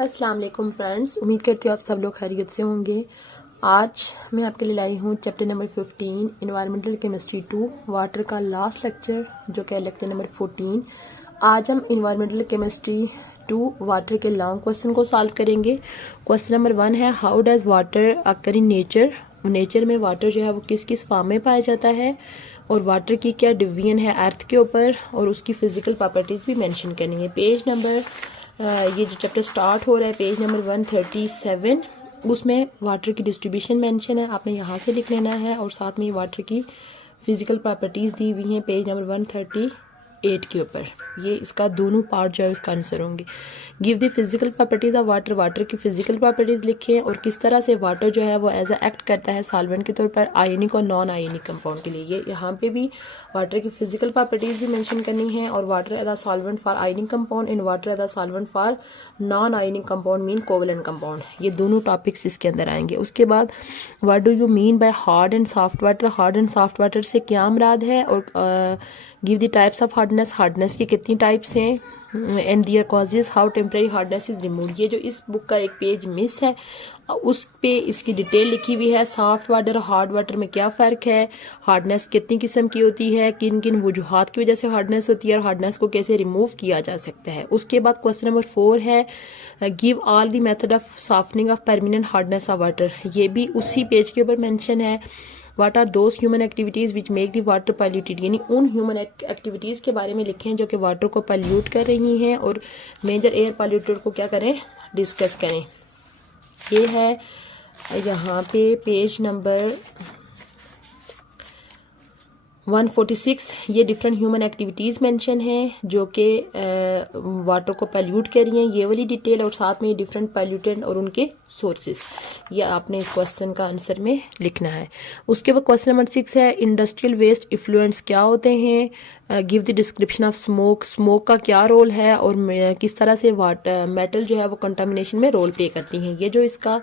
अस्सलाम वालेकुम फ्रेंड्स, उम्मीद करती हूँ आप सब लोग खैरियत से होंगे। आज मैं आपके लिए लाई हूँ chapter number 15 environmental chemistry 2 water का लास्ट लेक्चर, जो कि लेक्चर नंबर 14। आज हम इन्वायरमेंटल केमिस्ट्री 2 वाटर के लॉन्ग क्वेश्चन को सॉल्व करेंगे। क्वेश्चन नंबर 1 है, how does water occur in nature. Nature में वाटर जो है वो किस किस फॉर्म में पाया जाता है और वाटर की क्या डिवीजन है अर्थ के ऊपर, और उसकी फिजिकल प्रॉपर्टीज भी मेंशन करनी है। पेज नंबर ये जो चैप्टर स्टार्ट हो रहा है पेज नंबर 137, उसमें वाटर की डिस्ट्रीब्यूशन मेंशन है, आपने यहाँ से लिख लेना है। और साथ में वाटर की फिजिकल प्रॉपर्टीज दी हुई हैं पेज नंबर 138 के ऊपर। ये इसका दोनों पार्ट जो है इसका आंसर होंगे। Give the physical properties of water, water की फिजिकल प्रॉपर्टीज लिखें और किस तरह से वाटर जो है वो एज अ एक्ट करता है सॉल्वेंट के तौर पर आयनिक और नॉन आयनिक कंपाउंड के लिए। ये यहाँ पे भी वाटर की फिजिकल प्रॉपर्टीज भी मेंशन करनी है, और water as a solvent for ionic compound and water as a solvent for non ionic compound mean covalent compound. ये दोनों टॉपिक्स इसके अंदर आएंगे। उसके बाद what do you mean by hard and soft water, hard and soft water से क्या मुराद है, और give the types of hardness, hardness की कितनी टाइप्स हैं, and their causes, how temporary hardness is remove. ये जो इस बुक का एक पेज मिस है उस पे इसकी डिटेल लिखी हुई है। सॉफ्ट वाटर और हार्ड वाटर में क्या फ़र्क है, हार्डनेस कितनी किस्म की होती है, किन किन वजूहात की वजह से हार्डनेस होती है, और हार्डनेस को कैसे रिमूव किया जा सकता है। उसके बाद क्वेश्चन नंबर 4 है, give all the method of softening of permanent hardness of water. ये भी उसी पेज के ऊपर मेंशन है। What are those human activities which make the water polluted, यानी उन ह्यूमन एक्टिविटीज़ के बारे में लिखें जो कि वाटर को पॉल्यूट कर रही हैं, और मेजर एयर पॉल्यूटेड को क्या करें, डिस्कस करें। ये है यहाँ पे पेज नंबर 146। ये डिफरेंट ह्यूमन एक्टिविटीज़ मेंशन हैं जो कि वाटर को पॉल्यूट कर रही हैं, ये वाली डिटेल, और साथ में डिफरेंट पॉल्यूटेंट और उनके सोर्सेज। ये आपने इस क्वेश्चन का आंसर में लिखना है। उसके बाद क्वेश्चन नंबर 6 है, इंडस्ट्रियल वेस्ट इफ्लुएंट्स क्या होते हैं, give the description of smoke, smoke का क्या रोल है और किस तरह से वाटर मेटल जो है वो कंटामिनेशन में रोल प्ले करती हैं। ये जो इसका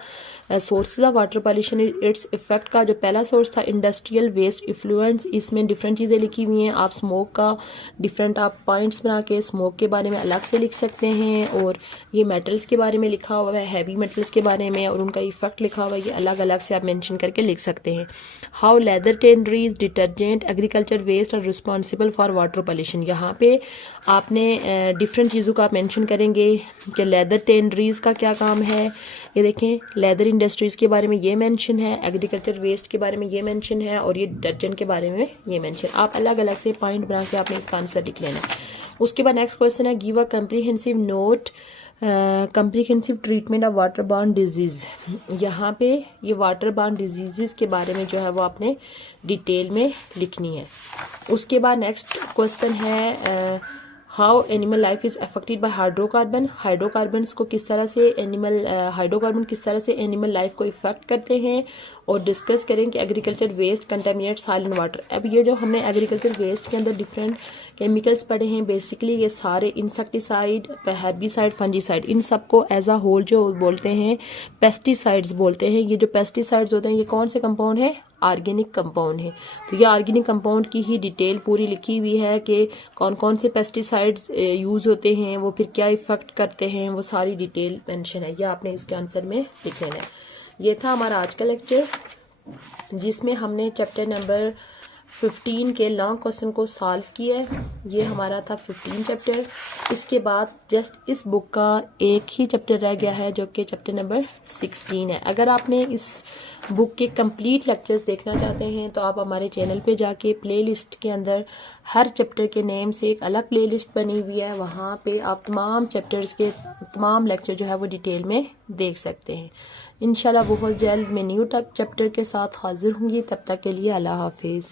sources of water pollution its effect का जो पहला सोर्स था इंडस्ट्रियल वेस्ट इफ्लुएंस, इसमें डिफरेंट चीज़ें लिखी हुई हैं। आप स्मोक का डिफरेंट आप पॉइंट्स बना के स्मोक के बारे में अलग से लिख सकते हैं, और ये मेटल्स के बारे में लिखा हुआ है, हैवी मेटल्स के बारे में, और उनका इफेक्ट लिखा हुआ है, ये अलग अलग से आप मेंशन करके लिख सकते हैं। How leather tanneries, detergent, agriculture waste are responsible for water pollution. यहाँ पे आपने डिफरेंट चीज़ों का आप मेंशन करेंगे कि लेदर टेनरीज का क्या काम है। ये देखें, लेदर इंडस्ट्रीज के बारे में ये मेंशन है, एग्रीकल्चर वेस्ट के बारे में ये मेंशन है, और ये डिटर्जेंट के बारे में ये मेंशन। आप अलग अलग से पॉइंट बना के आपने इसका आंसर लिख लेना है। उसके बाद नेक्स्ट क्वेश्चन है, give a comprehensive note comprehensive treatment of water borne disease. यहाँ पे ये वाटर बॉर्न डिजीजेस के बारे में जो है वो आपने डिटेल में लिखनी है। उसके बाद नेक्स्ट क्वेश्चन है, how animal life is affected by hydrocarbon, hydrocarbons को किस तरह से हाइड्रोकार्बन किस तरह से एनिमल लाइफ को इफेक्ट करते हैं, और डिस्कस करें कि agriculture waste contaminate soil and water. अब ये जो हमने एग्रीकल्चर वेस्ट के अंदर डिफरेंट केमिकल्स पढ़े हैं, बेसिकली ये सारे इंसेक्टिसाइड, हेर्बिसाइड, फंजीसाइड, इन सबको एज अ होल जो बोलते हैं पेस्टिसाइड्स बोलते हैं। ये जो पेस्टिसाइड्स होते हैं ये कौन से कंपाउंड है, ऑर्गेनिक कंपाउंड है। तो ये ऑर्गेनिक कंपाउंड की ही डिटेल पूरी लिखी हुई है कि कौन कौन से पेस्टिसाइड्स यूज होते हैं, वो फिर क्या इफेक्ट करते हैं, वो सारी डिटेल मेंशन है। ये आपने इसके आंसर में लिख लेना है। ये था हमारा आज का लेक्चर, जिसमें हमने चैप्टर नंबर 15 के लॉन्ग क्वेश्चन को सॉल्व किया है। ये हमारा था 15 चैप्टर। इसके बाद जस्ट इस बुक का एक ही चैप्टर रह गया है जो कि चैप्टर नंबर 16 है। अगर आपने इस बुक के कंप्लीट लेक्चर्स देखना चाहते हैं तो आप हमारे चैनल पे जाके प्लेलिस्ट के अंदर हर चैप्टर के नेम से एक अलग प्लेलिस्ट बनी हुई है, वहाँ पे आप तमाम चैप्टर्स के तमाम लेक्चर जो है वो डिटेल में देख सकते हैं। इंशाल्लाह बहुत जल्द मैं न्यू चैप्टर के साथ हाजिर होंगी। तब तक के लिए अल्लाह हाफिज़।